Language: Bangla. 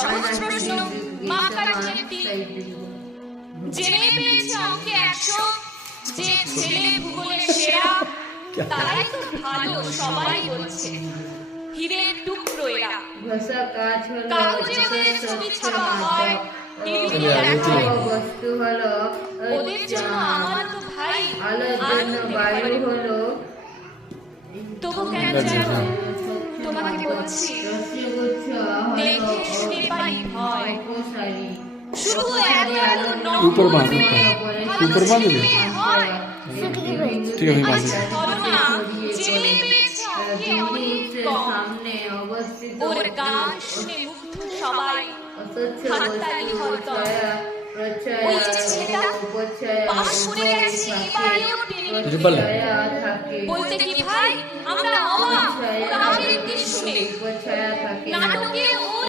সহজ প্রশ্ন মা কাটার জেনে পেয়েছে অঙ্কে 100, যে ছেলে ভূগোলে সেরা তারাই তো ভালো সবাই বলছে। হীরের টুকরো এরা, কাগজে ওদের ছবি ছাপা হয়, টিভি দেখায়। বস্তু হলো ওদের জন্য আমার তো ভাই আলোর জন্য বায়ু হলো, তবু কেন যেন তোমাকে বলছি রসগুচ্ছ দেখে হলো শুনে পাই ভয়। অপসারী। শুধু এত এত ऊपर बांध ऊपर बांध ले হয় ठीक है भाई बांध আচ্ছা ধরো না জেনে পেয়েছে অঙ্কে অনেক কম, সামনে অবস্থিত ওর গান শুনে মুগ্ধ সবাই। অস্বচ্ছ হাততালি বস্তু হয়তো। ছায়া প্রচ্ছায়া ওই যে ছেলেটা উপচ্ছায়া পাশ করে গেছে এবারেও টেনে কিছু বললে? ছায়া থাকে বলতে কি ভাই আমরা অবাক ওর আগের দিন শুনে উপচ্ছায়া থাকে নাটকে ওর